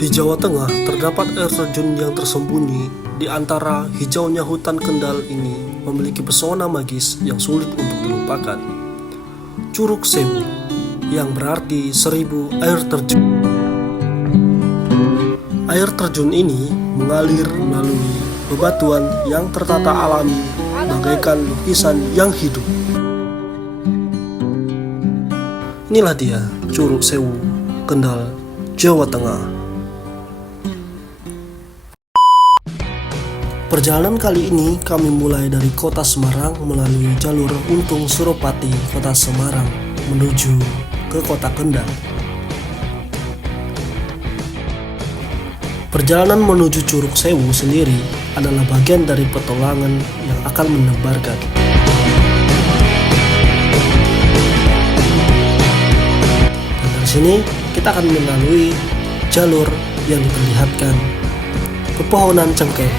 Di Jawa Tengah terdapat air terjun yang tersembunyi di antara hijaunya hutan Kendal ini memiliki pesona magis yang sulit untuk dilupakan. Curug Sewu, yang berarti 1000 air terjun. Air terjun ini mengalir melalui bebatuan yang tertata alami bagaikan lukisan yang hidup. Inilah dia Curug Sewu, Kendal, Jawa Tengah. Perjalanan kali ini kami mulai dari kota Semarang melalui jalur Untung Suropati, kota Semarang, menuju ke kota Kendal. Perjalanan menuju Curug Sewu sendiri adalah bagian dari petualangan yang akan menebarkan. Dan dari sini kita akan melalui jalur yang diperlihatkan pepohonan cengkeh.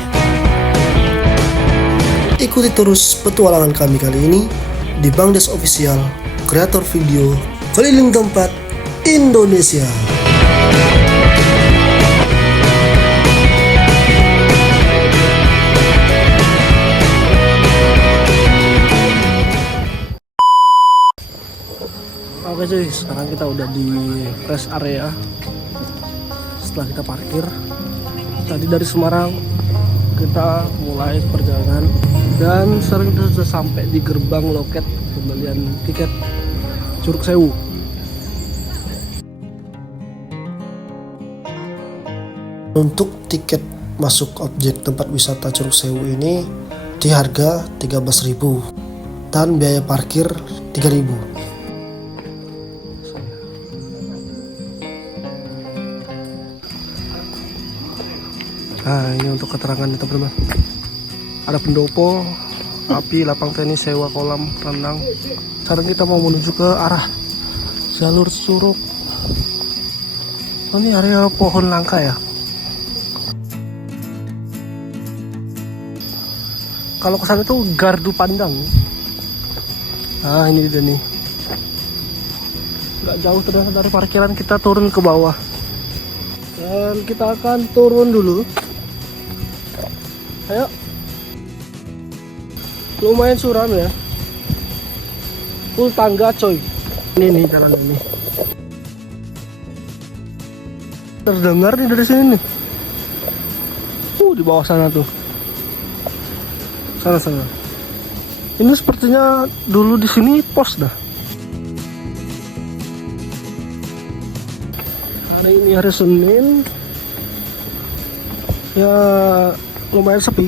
Ikuti terus petualangan kami kali ini di Bang Des Official, kreator video keliling tempat Indonesia. Oke cuy, sekarang kita udah di rest area. Setelah kita parkir, tadi dari Semarang kita mulai perjalanan dan sering sudah sampai di gerbang loket pembelian tiket Curug Sewu. Untuk tiket masuk objek tempat wisata Curug Sewu ini di harga 13.000 dan biaya parkir 3.000. Nah, ini untuk keterangan teman-teman. Ada pendopo, api, lapang tenis, sewa kolam renang. Sekarang kita mau menuju ke arah jalur Curug. Oh, ini area pohon langka ya. Kalau ke sana tuh gardu pandang. Nah, ini dia nih. Nggak jauh ternyata dari parkiran, kita turun ke bawah. Dan kita akan turun dulu. Ayo. Lumayan suram ya. Full tangga coy. Ini nih jalan ini. Terdengar nih dari sini nih. Di bawah sana tuh. Sana. Ini sepertinya dulu di sini pos dah. Karena ini hari Senin. Ya lumayan sepi.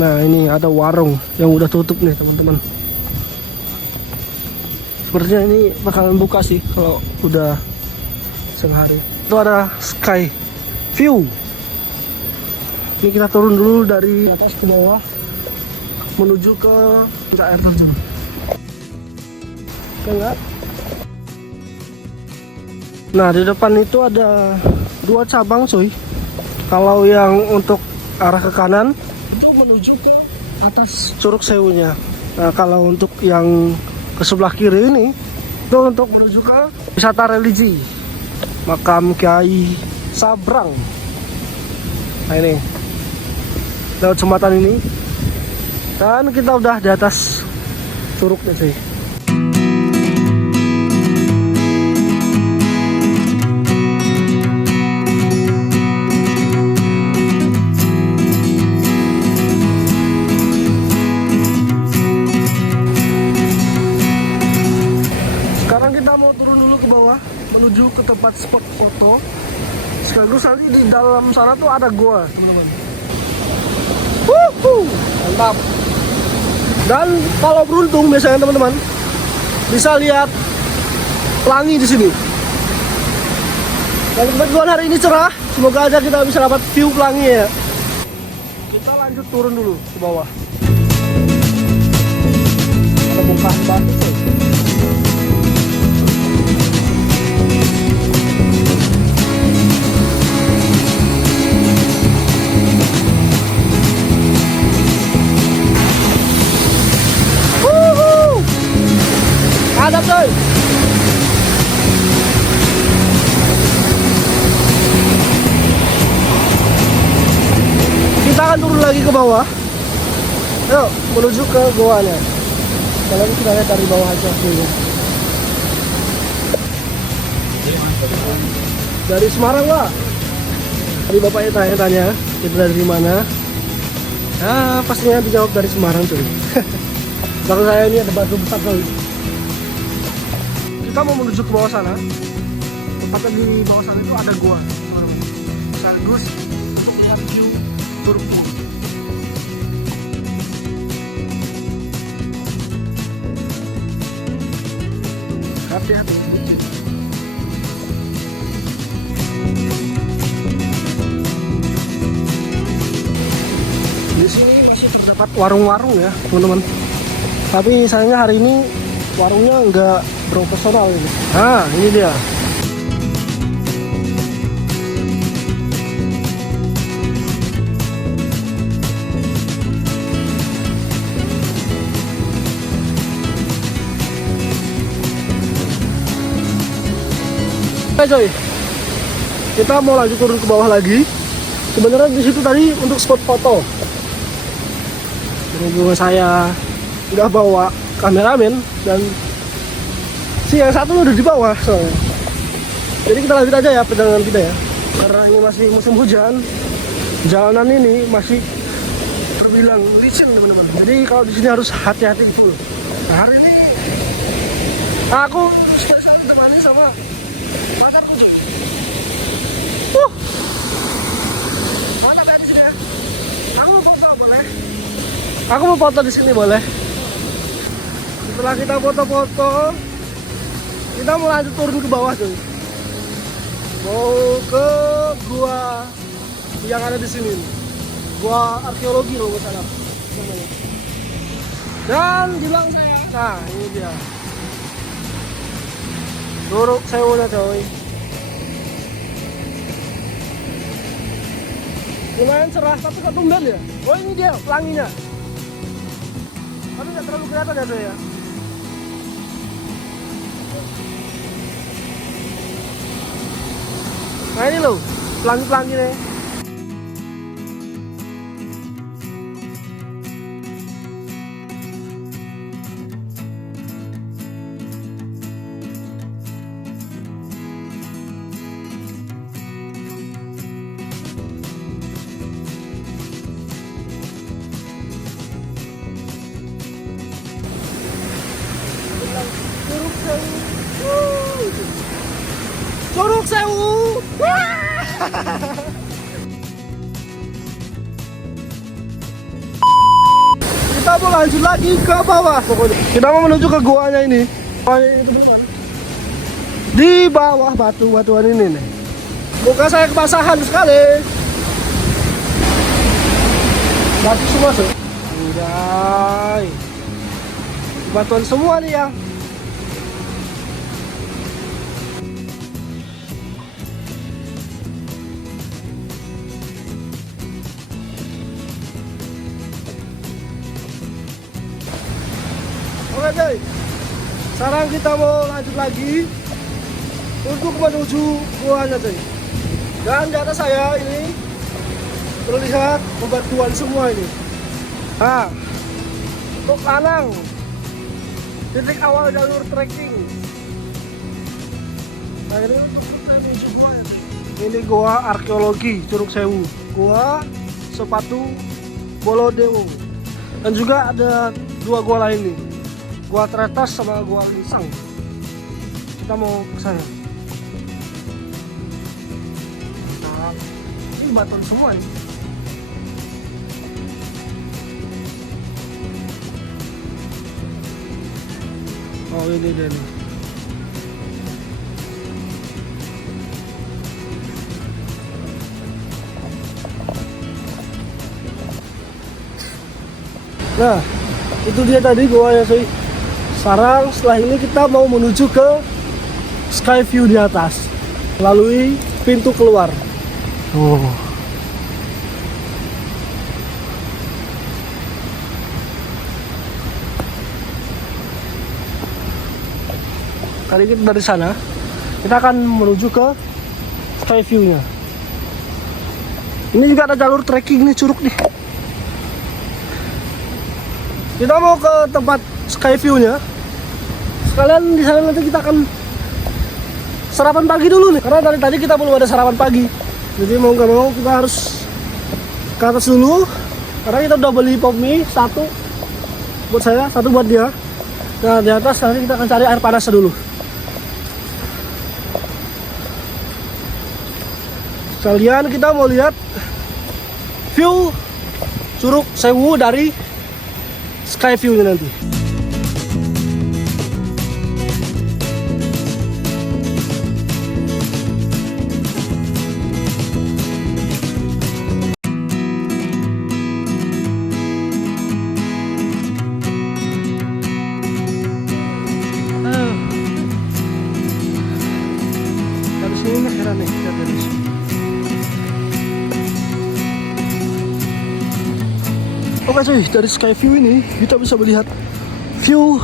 Nah, ini ada warung yang udah tutup nih teman-teman. Sepertinya ini bakalan buka sih kalau udah siang hari. Itu ada sky view. Ini kita turun dulu dari atas ke bawah menuju ke puncak air terjun. Oke enggak? Nah, di depan itu ada 2 cabang cuy. Kalau yang untuk arah ke kanan itu menuju ke atas Curug Sewunya. Nah, kalau untuk yang ke sebelah kiri ini itu untuk menuju ke wisata religi makam Kiai Sabrang. Nah, ini lewat jembatan ini dan kita udah di atas curugnya sih. Menuju ke tempat spot foto. Sekaligus nanti di dalam sana tuh ada gua, teman-teman. Mantap. Dan kalau beruntung biasanya teman-teman bisa lihat pelangi di sini. Dan kebetulan hari ini cerah, semoga aja kita bisa dapat view pelangi ya. Kita lanjut turun dulu ke bawah. Ada bongkahan batu tuh. Ada coy. lagi ke bawah. Yuk, menuju ke goanya. Kalian kita lihat dari bawah aja view-nya. Dari Semarang, Pak. Tadi bapaknya tanya-tanya, kita dari mana? Nah, pastinya dijawab dari Semarang tuh. Belakang saya ini ada batu besar tuh. Kita mau menuju ke bawah sana. Tepatnya di bawah sana itu ada gua. Sekaligus untuk lihat view Curug Sewu. Hati-hati. Di sini masih terdapat warung-warung ya, teman-teman. Tapi sayangnya hari ini warungnya nggak profesional ini. Nah, ini dia. Oke coy, kita mau lanjut turun ke bawah lagi. Sebenarnya di situ tadi untuk spot foto. Berhubung saya nggak bawa kameramen dan si yang satu udah di bawah soalnya. Jadi kita lanjut aja ya perjalanan kita ya. Karena ini masih musim hujan, jalanan ini masih terbilang licin teman-teman. Jadi kalau di sini harus hati-hati full. Nah, hari ini aku spesial ditemani sama pacarku tuh. Mantap ya di sini ya. Kamu foto boleh? Aku mau foto di sini boleh? Setelah kita foto-foto, kita mau lanjut turun ke bawah tuh. Mau ke gua yang ada di sini. Gua arkeologi loh nggak salah namanya. Dan di belakang saya, nah ini dia. Curug Sewu nya coy. Lumayan cerah tapi kok tumben ya. Oh ini dia pelanginya. Tapi nggak terlalu kelihatan ya coy ya. Nah ini loh pelangi-pelangi nih. Curug Sewu. Kita mau lanjut lagi ke bawah pokoknya. Kita mau menuju ke guanya ini. Itu bukan. Di bawah batu-batuan ini nih. Muka saya kebasahan sekali. Batu semua tuh. Anjay. Batuan semua nih ya. Oke guys, sekarang kita mau lanjut lagi untuk menuju guanya guys. Dan di atas saya ini terlihat bebatuan semua ini. Nah, untuk Lanang, titik awal jalur trekking. Nah ini untuk menuju gua. Ini gua arkeologi Curug Sewu, gua Sepatu Bolodewo. Dan juga ada dua gua lain nih. Gua Tretas sama gua Lisang. Kita mau ke sana. Nah, ini batuan semua nih. Oh ini dia nih. Nah, itu dia tadi goanya sih. Sekarang setelah ini kita mau menuju ke sky view di atas melalui pintu keluar. Kali ini dari sana kita akan menuju ke sky view nya. Ini juga ada jalur trekking nih, curug nih. Kita mau ke tempat sky view-nya. Sekalian di sana nanti kita akan sarapan pagi dulu nih. Karena dari tadi kita belum ada sarapan pagi. Jadi mau nggak mau kita harus ke atas dulu. Karena kita udah beli pop mie satu buat saya, satu buat dia. Nah di atas nanti kita akan cari air panas dulu. Sekalian kita mau lihat view Curug Sewu dari sky view-nya nanti. Dari sini heran nih, lihat dari sini. Oke cuy, dari sky view ini kita bisa melihat view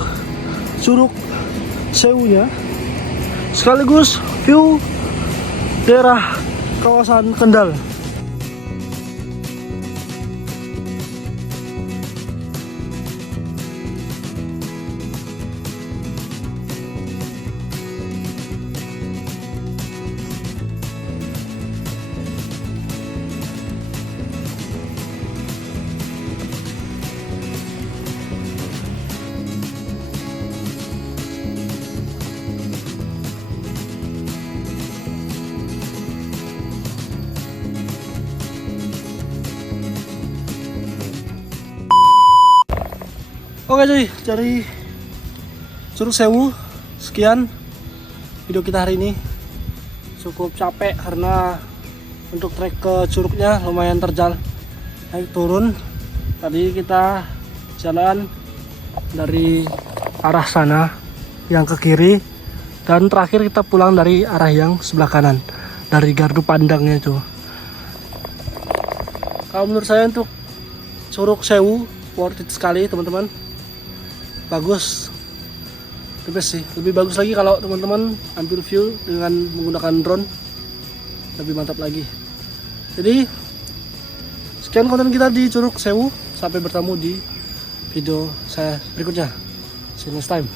Curug Sewunya, sekaligus view daerah kawasan Kendal. Oke cuy, dari Curug Sewu sekian video kita hari ini. Cukup capek karena untuk trek ke curugnya lumayan terjal, naik turun. Tadi kita jalan dari arah sana yang ke kiri, dan terakhir kita pulang dari arah yang sebelah kanan, dari gardu pandangnya itu. Kalau menurut saya untuk Curug Sewu worth it sekali teman-teman. Bagus, the best sih. Lebih bagus lagi kalau teman-teman ambil view dengan menggunakan drone, lebih mantap lagi. Jadi sekian konten kita di Curug Sewu. Sampai bertemu di video saya berikutnya. See you next time.